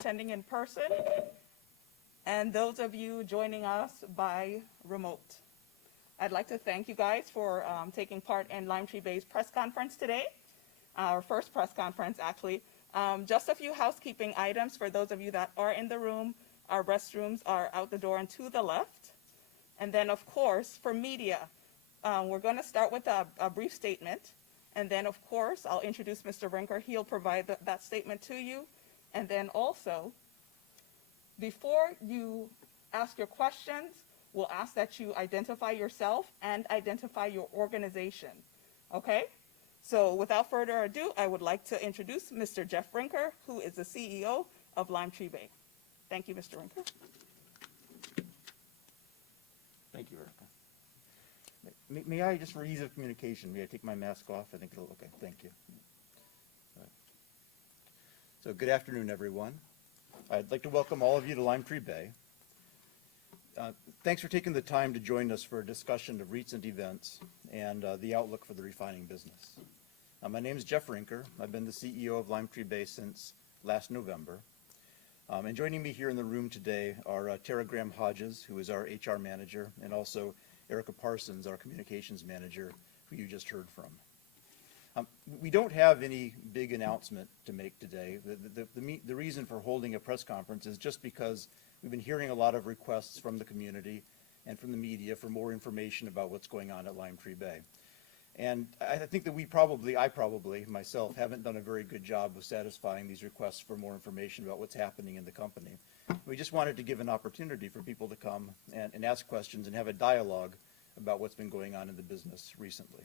attending in person, and those of you joining us by remote. I'd like to thank you guys for taking part in Limetree Bay's press conference today, our first press conference actually. Just a few housekeeping items for those of you that are in the room. Our restrooms are out the door and to the left. And then of course, for media, we're going to start with a brief statement. And then of course, I'll introduce Mr. Rinker. He'll provide that statement to you. And then also, before you ask your questions, we'll ask that you identify yourself and identify your organization. Okay? So without further ado, I would like to introduce Mr. Jeff Rinker, who is the CEO of Limetree Bay. Thank you, Mr. Rinker. Thank you, Erica. May I, just for ease of communication, may I take my mask off? I think it'll, okay, thank you. All right. So good afternoon, everyone. I'd like to welcome all of you to Limetree Bay. Thanks for taking the time to join us for a discussion of recent events and the outlook for the refining business. My name is Jeff Rinker. I've been the CEO of Limetree Bay since last November. And joining me here in the room today are Tara Graham-Hodges, who is our HR manager, and also Erica Parsons, our communications manager, who you just heard from. We don't have any big announcement to make today. The reason for holding a press conference is just because we've been hearing a lot of requests from the community and from the media for more information about what's going on at Limetree Bay. And I think that I probably, myself, haven't done a very good job of satisfying these requests for more information about what's happening in the company. We just wanted to give an opportunity for people to come and ask questions and have a dialogue about what's been going on in the business recently.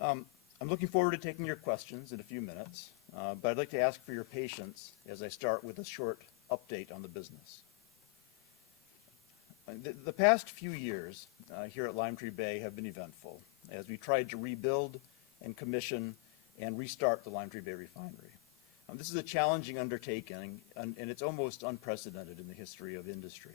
I'm looking forward to taking your questions in a few minutes, but I'd like to ask for your patience as I start with a short update on the business. The past few years here at Limetree Bay have been eventful as we tried to rebuild and commission and restart the Limetree Bay refinery. This is a challenging undertaking, and it's almost unprecedented in the history of industry.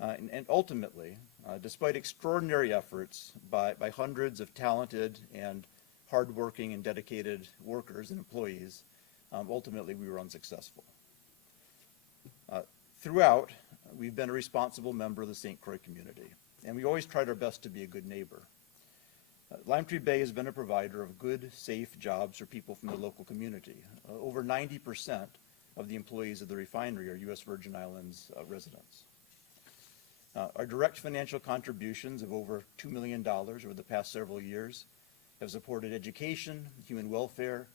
And ultimately, despite extraordinary efforts by hundreds of talented and hardworking and dedicated workers and employees, ultimately we were unsuccessful. Throughout, we've been a responsible member of the St. Croix community, and we always tried our best to be a good neighbor. Limetree Bay has been a provider of good, safe jobs for people from the local community. Over 90% of the employees of the refinery are U.S. Virgin Islands residents. Our direct financial contributions of over $2 million over the past several years have supported education, human welfare,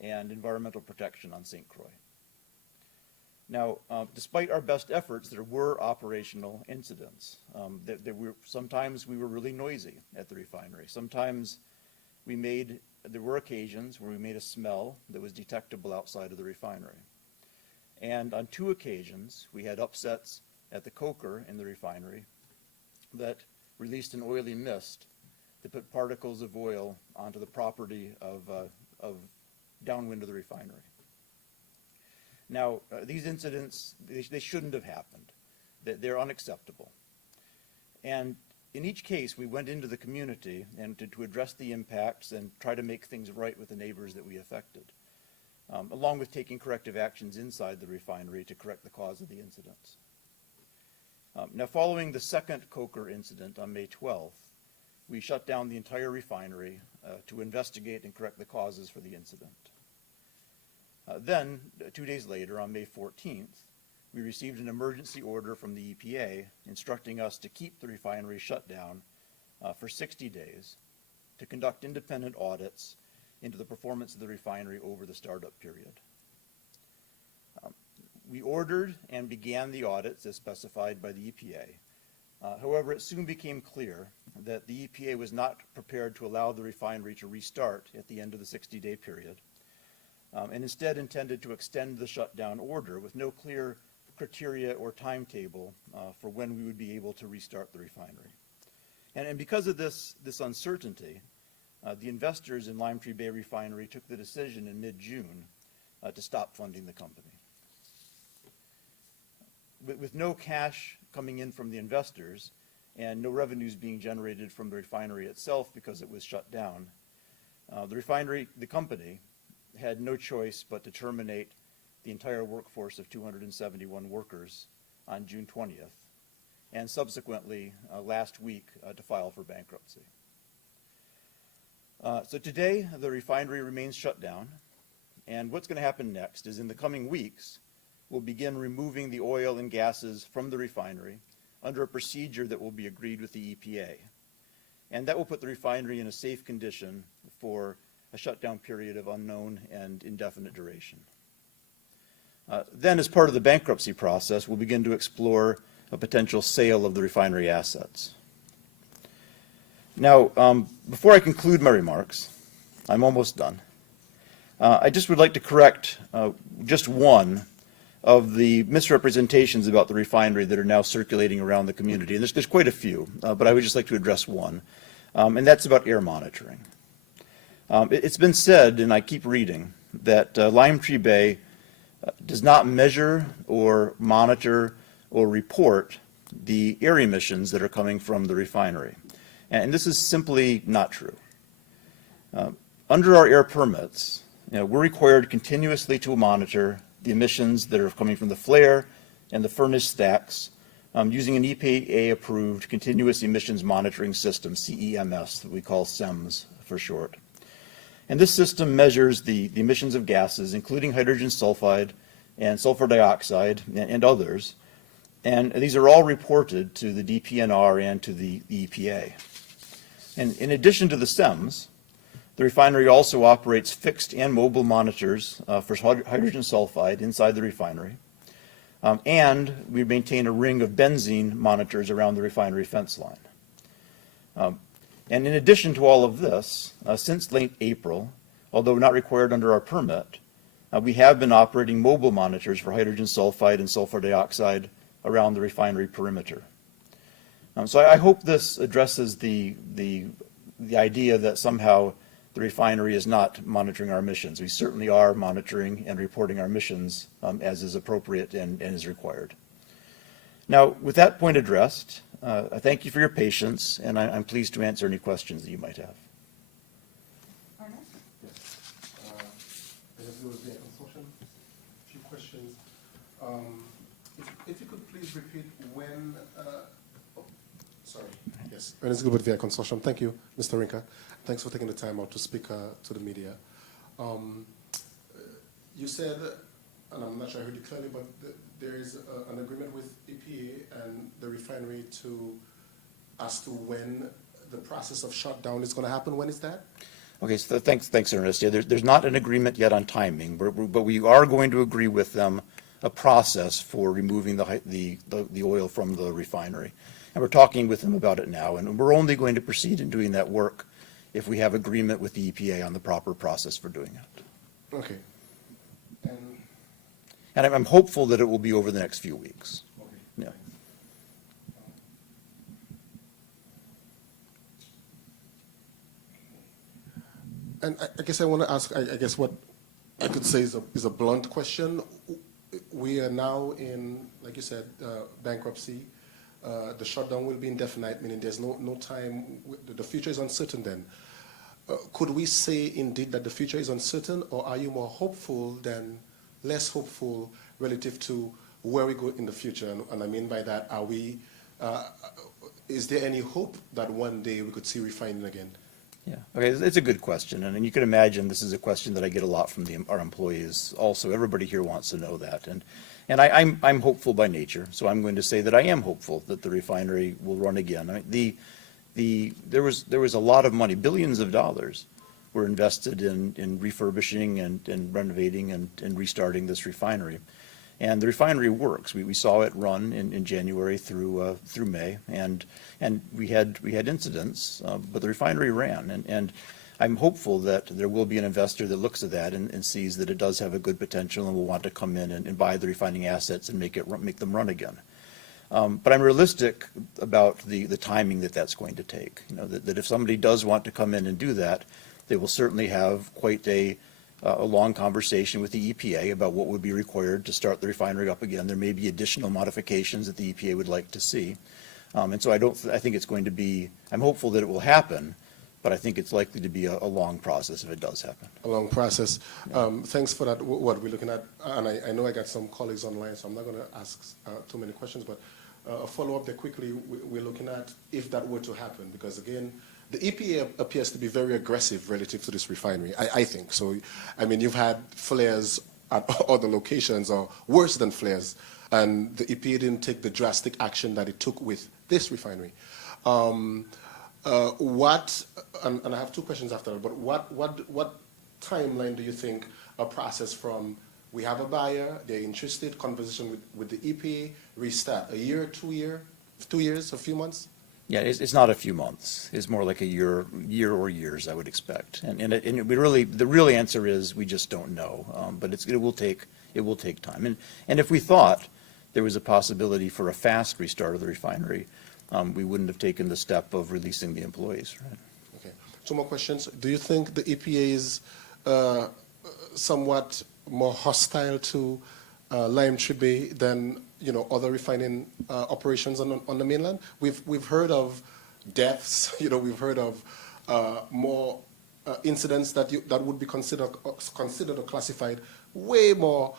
and environmental protection on St. Croix. Now, despite our best efforts, there were operational incidents. Sometimes we were really noisy at the refinery. Sometimes there were occasions where we made a smell that was detectable outside of the refinery. And on 2 occasions, we had upsets at the coker in the refinery that released an oily mist that put particles of oil onto the property of downwind of the refinery. Now, these incidents, they shouldn't have happened. They're unacceptable. And in each case, we went into the community and to address the impacts and try to make things right with the neighbors that we affected, along with taking corrective actions inside the refinery to correct the cause of the incidents. Now, following the second coker incident on May 12th, we shut down the entire refinery to investigate and correct the causes for the incident. Then, 2 days later, on May 14th, we received an emergency order from the EPA instructing us to keep the refinery shut down for 60 days to conduct independent audits into the performance of the refinery over the startup period. We ordered and began the audits as specified by the EPA. However, it soon became clear that the EPA was not prepared to allow the refinery to restart at the end of the 60-day period, and instead intended to extend the shutdown order with no clear criteria or timetable for when we would be able to restart the refinery. And because of this uncertainty, the investors in Limetree Bay Refinery took the decision in mid-June to stop funding the company. With no cash coming in from the investors and no revenues being generated from the refinery itself because it was shut down, the company had no choice but to terminate the entire workforce of 271 workers on June 20th, and subsequently last week to file for bankruptcy. So today, the refinery remains shut down, and what's going to happen next is in the coming weeks, we'll begin removing the oil and gases from the refinery under a procedure that will be agreed with the EPA. And that will put the refinery in a safe condition for a shutdown period of unknown and indefinite duration. Then, as part of the bankruptcy process, we'll begin to explore a potential sale of the refinery assets. Now, before I conclude my remarks, I'm almost done. I just would like to correct just one of the misrepresentations about the refinery that are now circulating around the community. And there's quite a few, but I would just like to address one, and that's about air monitoring. It's been said, and I keep reading, that Limetree Bay does not measure or monitor or report the air emissions that are coming from the refinery. And this is simply not true. Under our air permits, we're required continuously to monitor the emissions that are coming from the flare and the furnace stacks using an EPA-approved continuous emissions monitoring system, CEMS, that we call SEMS for short. And this system measures the emissions of gases, including hydrogen sulfide and sulfur dioxide and others. And these are all reported to the DPNR and to the EPA. And in addition to the SEMS, the refinery also operates fixed and mobile monitors for hydrogen sulfide inside the refinery. And we maintain a ring of benzene monitors around the refinery fence line. And in addition to all of this, since late April, although not required under our permit, we have been operating mobile monitors for hydrogen sulfide and sulfur dioxide around the refinery perimeter. So I hope this addresses the idea that somehow the refinery is not monitoring our emissions. We certainly are monitoring and reporting our emissions as is appropriate and is required. Now, with that point addressed, I thank you for your patience, and I'm pleased to answer any questions that you might have. Yes. I have the Bay Consortium. A few questions. If you could please repeat when. Sorry. Yes. Ernest Gilbert via Consortium. Thank you, Mr. Rinker. Thanks for taking the time out to speak to the media. You said, and I'm not sure I heard you clearly, but there is an agreement with EPA and the refinery as to when the process of shutdown is going to happen. When is that? Okay, so thanks, Ernest. Yeah, there's not an agreement yet on timing, but we are going to agree with them a process for removing the oil from the refinery. And we're talking with them about it now, and we're only going to proceed in doing that work if we have agreement with the EPA on the proper process for doing it. Okay. And I'm hopeful that it will be over the next few weeks. Okay. Yeah. And I guess I want to ask, I guess what I could say is a blunt question. We are now in, like you said, bankruptcy. The shutdown will be indefinite, meaning there's no time. The future is uncertain then. Could we say indeed that the future is uncertain, or are you more hopeful than less hopeful relative to where we go in the future? And I mean by that, is there any hope that one day we could see refining again? Yeah, okay, it's a good question, and you can imagine this is a question that I get a lot from our employees also. Everybody here wants to know that, and I'm hopeful by nature, so I'm going to say that I am hopeful that the refinery will run again. I mean, there was a lot of money, billions of dollars were invested in refurbishing and renovating and restarting this refinery. And the refinery works. We saw it run in January through May, and we had incidents, but the refinery ran. And I'm hopeful that there will be an investor that looks at that and sees that it does have a good potential and will want to come in and buy the refining assets and make them run again. But I'm realistic about the timing that's going to take. That if somebody does want to come in and do that, they will certainly have quite a long conversation with the EPA about what would be required to start the refinery up again. There may be additional modifications that the EPA would like to see. And so I think it's going to be, I'm hopeful that it will happen, but I think it's likely to be a long process if it does happen. A long process. Thanks for that. What we're looking at, and I know I got some colleagues online, so I'm not going to ask too many questions, but a follow-up there quickly, we're looking at if that were to happen, because again, the EPA appears to be very aggressive relative to this refinery, I think. So, I mean, you've had flares at other locations, or worse than flares, and the EPA didn't take the drastic action that it took with this refinery. And I have two questions after that, but what timeline do you think a process from we have a buyer, they're interested, conversation with the EPA, restart, a year, 2 years, a few months? Yeah, it's not a few months. It's more like a year or years, I would expect. The real answer is we just don't know. But it will take time. And if we thought there was a possibility for a fast restart of the refinery, we wouldn't have taken the step of releasing the employees, right? Okay. Two more questions. Do you think the EPA is somewhat more hostile to Limetree Bay than other refining operations on the mainland? We've heard of deaths. We've heard of more incidents that would be considered or classified way more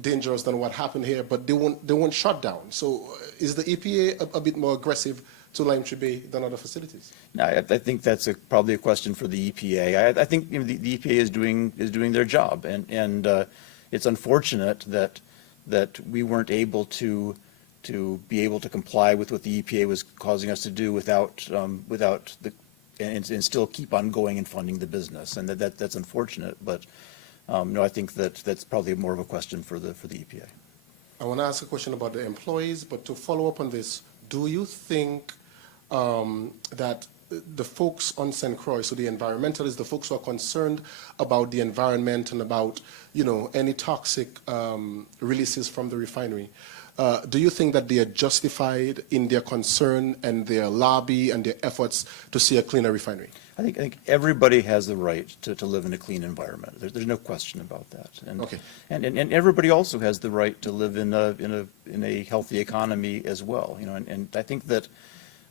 dangerous than what happened here, but they won't shut down. So is the EPA a bit more aggressive to Limetree Bay than other facilities? No, I think that's probably a question for the EPA. I think the EPA is doing their job, and it's unfortunate that we weren't able to be able to comply with what the EPA was causing us to do without and still keep on going and funding the business, and that's unfortunate. But no, I think that's probably more of a question for the EPA. I want to ask a question about the employees, but to follow up on this, do you think that the folks on St. Croix, so the environmentalists, the folks who are concerned about the environment and about any toxic releases from the refinery, do you think that they are justified in their concern and their lobby and their efforts to see a cleaner refinery? I think everybody has the right to live in a clean environment. There's no question about that. And, okay. and everybody also has the right to live in a healthy economy as well. And I think that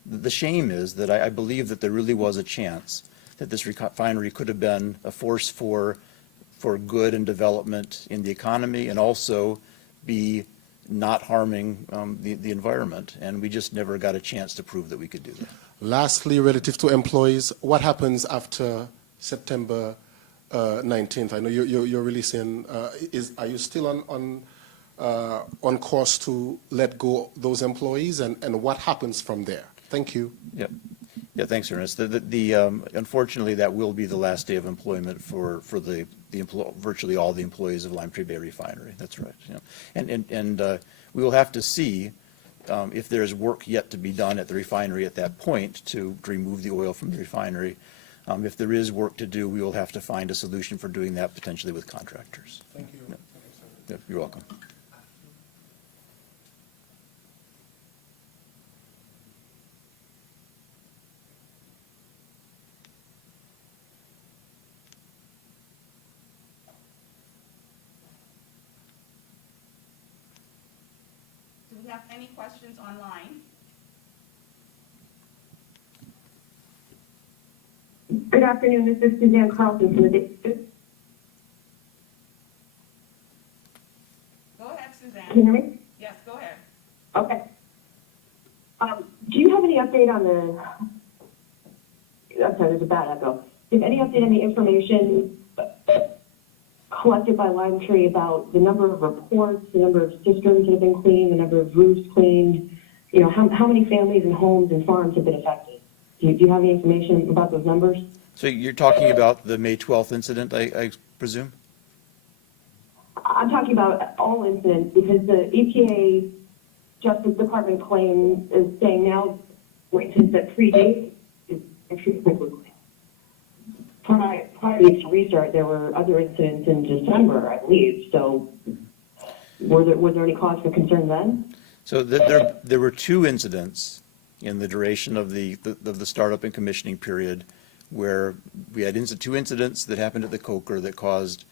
the shame is that I believe that there really was a chance that this refinery could have been a force for good and development in the economy, and also be not harming the environment. And we just never got a chance to prove that we could do that. Lastly, relative to employees, what happens after September 19th? I know you're releasing. Are you still on course to let go those employees, and what happens from there? Thank you. Yeah, thanks, Ernest. Unfortunately, that will be the last day of employment for virtually all the employees of Limetree Bay Refinery. That's right. And we will have to see if there is work yet to be done at the refinery at that point to remove the oil from the refinery. If there is work to do, we will have to find a solution for doing that, potentially with contractors. Thank you. Yeah, you're welcome. Do we have any questions online? Good afternoon, this is Suzanne Carlson from the district. Go ahead, Suzanne. Can you hear me? Yes, go ahead. Okay. Do you have any update on the, I'm sorry, there's a bad echo. Do you have any update on the information collected by Limetree about the number of reports, the number of cisterns that have been cleaned, the number of roofs cleaned, how many families and homes and farms have been affected? Do you have any information about those numbers? So you're talking about the May 12th incident, I presume? I'm talking about all incidents because the EPA Justice Department claim is saying now, since that predate is frequently. Prior to this restart, there were other incidents in December, I believe. So, was there any cause for concern then? So there were two incidents in the duration of the startup and commissioning period, where we had two incidents that happened at the coker that caused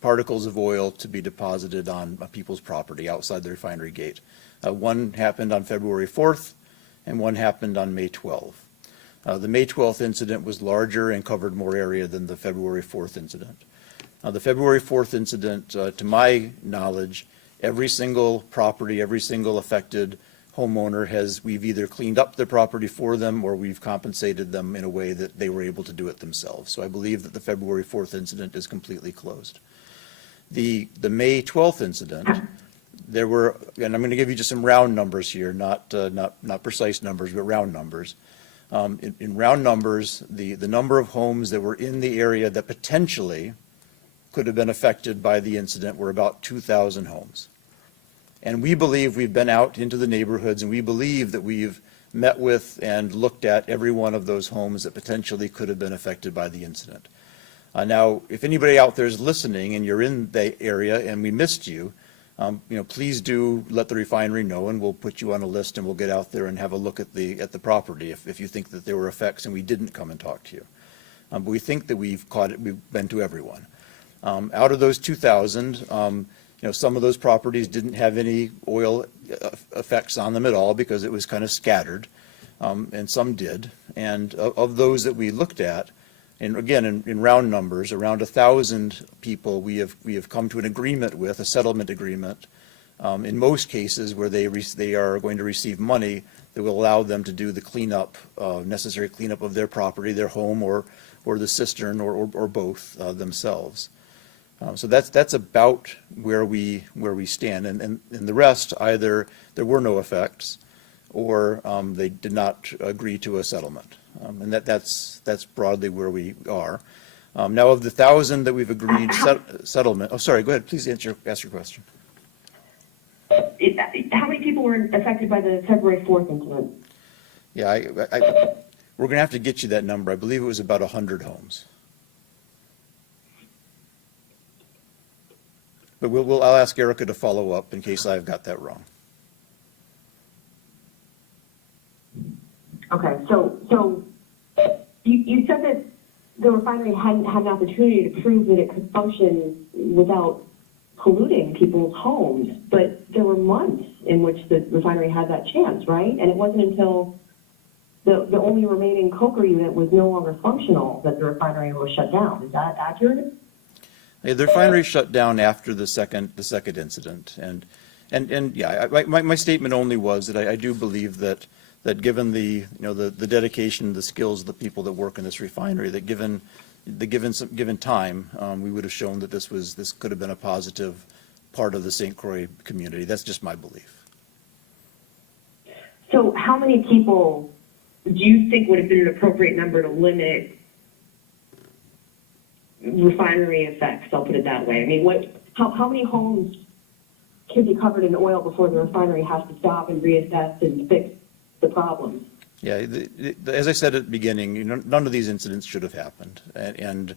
particles of oil to be deposited on people's property outside the refinery gate. One happened on February 4th, and one happened on May 12th. The May 12th incident was larger and covered more area than the February 4th incident. The February 4th incident, to my knowledge, every single property, every single affected homeowner we've either cleaned up their property for them or we've compensated them in a way that they were able to do it themselves. So I believe that the February 4th incident is completely closed. The May 12th incident, there were, and I'm going to give you just some round numbers here, not precise numbers, but round numbers. In round numbers, the number of homes that were in the area that potentially could have been affected by the incident were about 2,000 homes. And we believe we've been out into the neighborhoods, and we believe that we've met with and looked at every one of those homes that potentially could have been affected by the incident. Now, if anybody out there is listening and you're in the area and we missed you, please do let the refinery know, and we'll put you on a list and we'll get out there and have a look at the property if you think that there were effects and we didn't come and talk to you. But we think that we've been to everyone. Out of those 2,000, some of those properties didn't have any oil effects on them at all because it was kind of scattered, and some did. And of those that we looked at, and again, in round numbers, around 1,000 people we have come to an agreement with, a settlement agreement, in most cases where they are going to receive money that will allow them to do the cleanup, necessary cleanup of their property, their home, or the cistern, or both themselves. So that's about where we stand, and the rest, either there were no effects, or they did not agree to a settlement, and that's broadly where we are. Now, of the 1,000 that we've agreed settlement. Oh, sorry. Go ahead. Please ask your question. How many people were affected by the February 4th incident? Yeah, we're going to have to get you that number. I believe it was about 100 homes. But I'll ask Erica to follow up in case I've got that wrong. Okay, so you said that the refinery hadn't had an opportunity to prove that it could function without polluting people's homes, but there were months in which the refinery had that chance, right? And it wasn't until the only remaining coker unit was no longer functional that the refinery was shut down. Is that accurate? The refinery shut down after the second incident, and yeah, my statement only was that I do believe that given the dedication, the skills of the people that work in this refinery, that given time, we would have shown that this could have been a positive part of the St. Croix community. That's just my belief. So how many people do you think would have been an appropriate number to limit refinery effects? I'll put it that way. I mean, how many homes can be covered in oil before the refinery has to stop and reassess and fix the problems? Yeah, as I said at the beginning, none of these incidents should have happened, and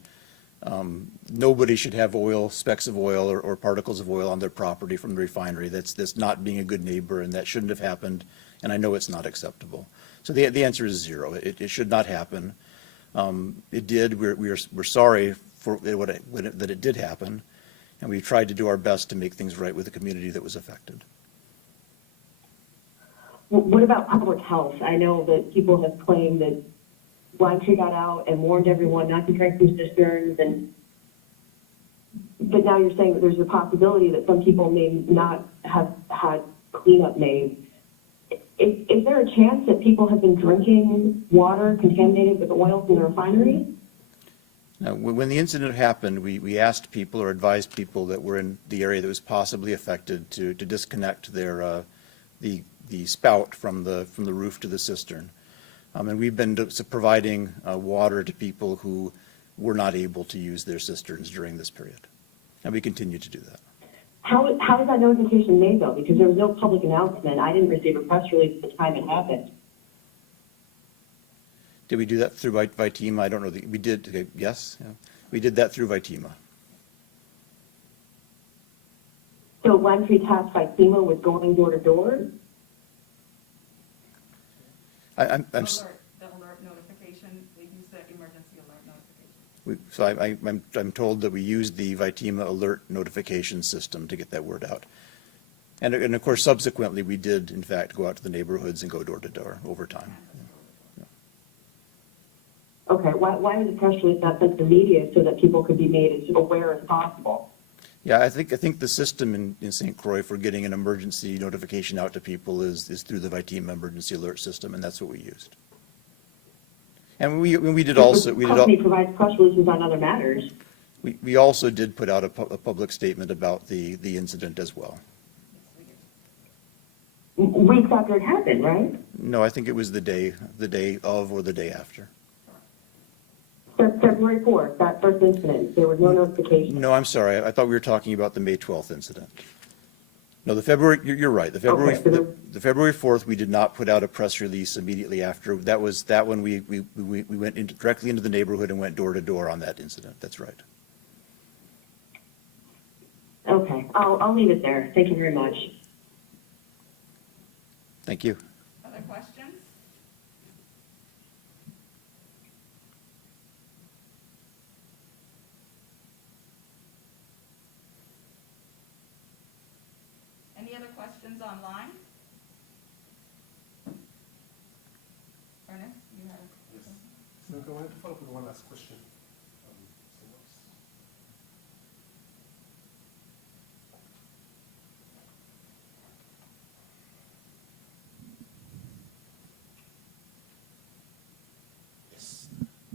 nobody should have specks of oil or particles of oil on their property from the refinery. That's not being a good neighbor, and that shouldn't have happened, and I know it's not acceptable. So the answer is 0. It should not happen. It did. We're sorry for that it did happen, and we tried to do our best to make things right with the community that was affected. What about public health? I know that people have claimed that Limetree got out and warned everyone not to drink from cisterns, but now you're saying that there's a possibility that some people may not have had cleanup made. Is there a chance that people have been drinking water contaminated with oil from the refinery? Now, when the incident happened, we asked people or advised people that were in the area that was possibly affected to disconnect their the spout from the roof to the cistern, and we've been providing water to people who were not able to use their cisterns during this period, and we continue to do that. How is that notification made, though? Because there was no public announcement. I didn't receive a press release at the time it happened. Did we do that through Vitima? I don't know. We did. Okay, yes, yeah. We did that through Vitima. So Limetree Task Vitima was going door to door? The alert notification, we use the emergency alert notification. I'm told that we used the Vitima alert notification system to get that word out. And of course, subsequently, we did, in fact, go out to the neighborhoods and go door to door over time. Okay, why was the press release not sent to the media so that people could be made as aware as possible? Yeah, I think the system in St. Croix for getting an emergency notification out to people is through the VITEAM emergency alert system, and that's what we used. And we did also, The company provides press releases on other matters. we also did put out a public statement about the incident as well. Weeks after it happened, right? No, I think it was the day of or the day after. February 4th, that first incident, there was no notification. No, I'm sorry. I thought we were talking about the May 12th incident. No, you're right. The February 4th, we did not put out a press release immediately after. That when we went directly into the neighborhood and went door to door on that incident. That's right. Okay, I'll leave it there. Thank you very much. Thank you. Other questions? Any other questions online? Ernest, you have? Yes. So I wanted to follow up with one last question.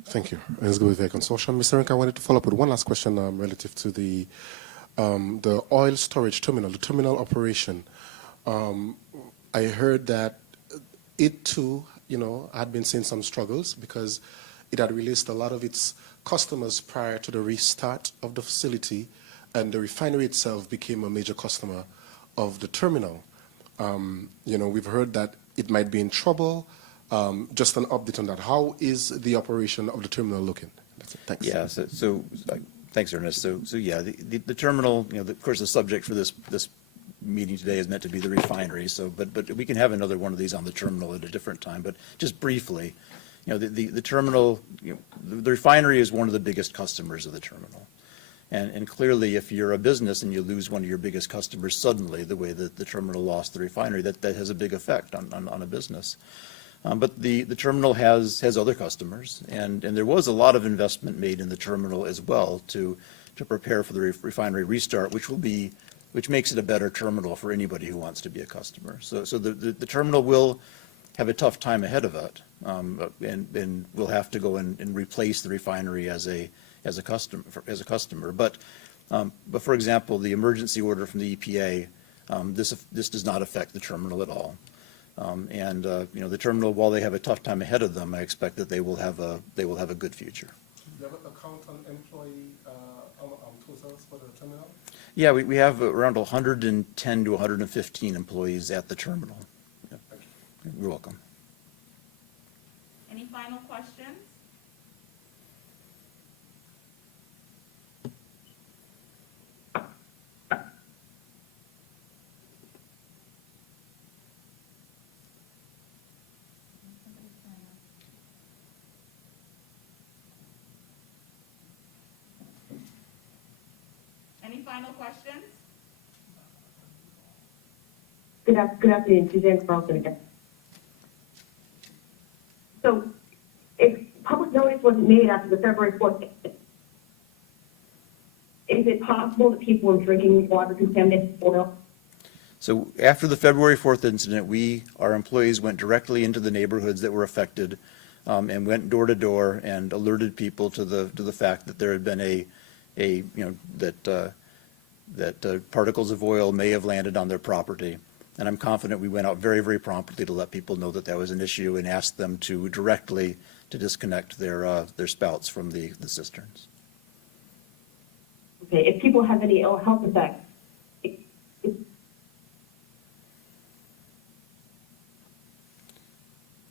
Thank you. Let's go with the consortium. Mr. Rinker, I wanted to follow up with one last question relative to the oil storage terminal, the terminal operation. I heard that it too, had been seeing some struggles because it had released a lot of its customers prior to the restart of the facility, and the refinery itself became a major customer of the terminal. We've heard that it might be in trouble. Just an update on that. How is the operation of the terminal looking? That's it. Thanks. Yeah. Thanks, Ernest. So yeah, the terminal. Of course, the subject for this meeting today is meant to be the refinery. So, but we can have another one of these on the terminal at a different time. But just briefly, the terminal, the refinery is one of the biggest customers of the terminal. And clearly, if you're a business and you lose one of your biggest customers suddenly, the way that the terminal lost the refinery, that has a big effect on a business. But the terminal has other customers, and there was a lot of investment made in the terminal as well to prepare for the refinery restart, which makes it a better terminal for anybody who wants to be a customer. So the terminal will have a tough time ahead of it, and we'll have to go and replace the refinery as a customer. But for example, the emergency order from the EPA, this does not affect the terminal at all. The terminal, while they have a tough time ahead of them, I expect that they will have a good future. Do you have a count on employee totals for the terminal? Yeah, we have around 110 to 115 employees at the terminal. Yeah. You're welcome. Any final questions? Any final questions? Good afternoon, Suzanne Carlson again. So, if public notice wasn't made after the February 4th, is it possible that people were drinking water contaminated oil? So after the February 4th incident, our employees went directly into the neighborhoods that were affected, and went door to door and alerted people to the fact that there had been that particles of oil may have landed on their property. And I'm confident we went out very, very promptly to let people know that was an issue and asked them to directly disconnect their spouts from the cisterns. Okay, if people have any ill health effects,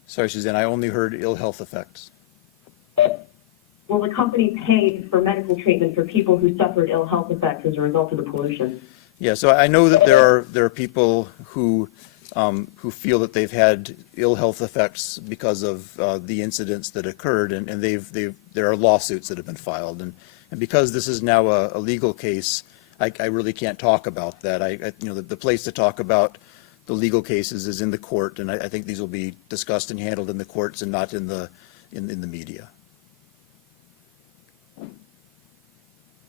Sorry, Suzanne, I only heard ill health effects. will the company pay for medical treatment for people who suffered ill health effects as a result of the pollution? Yeah, so I know that there are people who feel that they've had ill health effects because of the incidents that occurred, and there are lawsuits that have been filed, and because this is now a legal case, I really can't talk about that. The place to talk about the legal cases is in the court, and I think these will be discussed and handled in the courts and not in the media.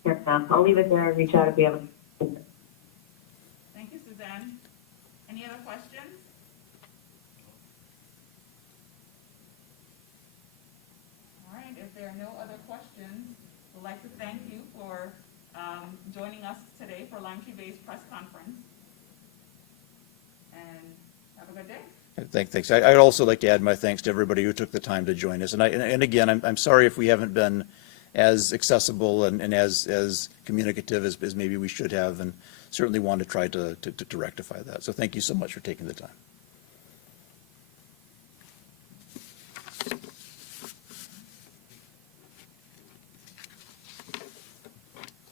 Fair enough. I'll leave it there and reach out if we have. Thank you, Suzanne. Any other questions? All right, if there are no other questions, we'd like to thank you for joining us today for Limetree Bay's press conference. And have a good day. Thanks. I'd also like to add my thanks to everybody who took the time to join us. And again, I'm sorry if we haven't been as accessible and as communicative as maybe we should have, and certainly want to try to rectify that. So thank you so much for taking the time.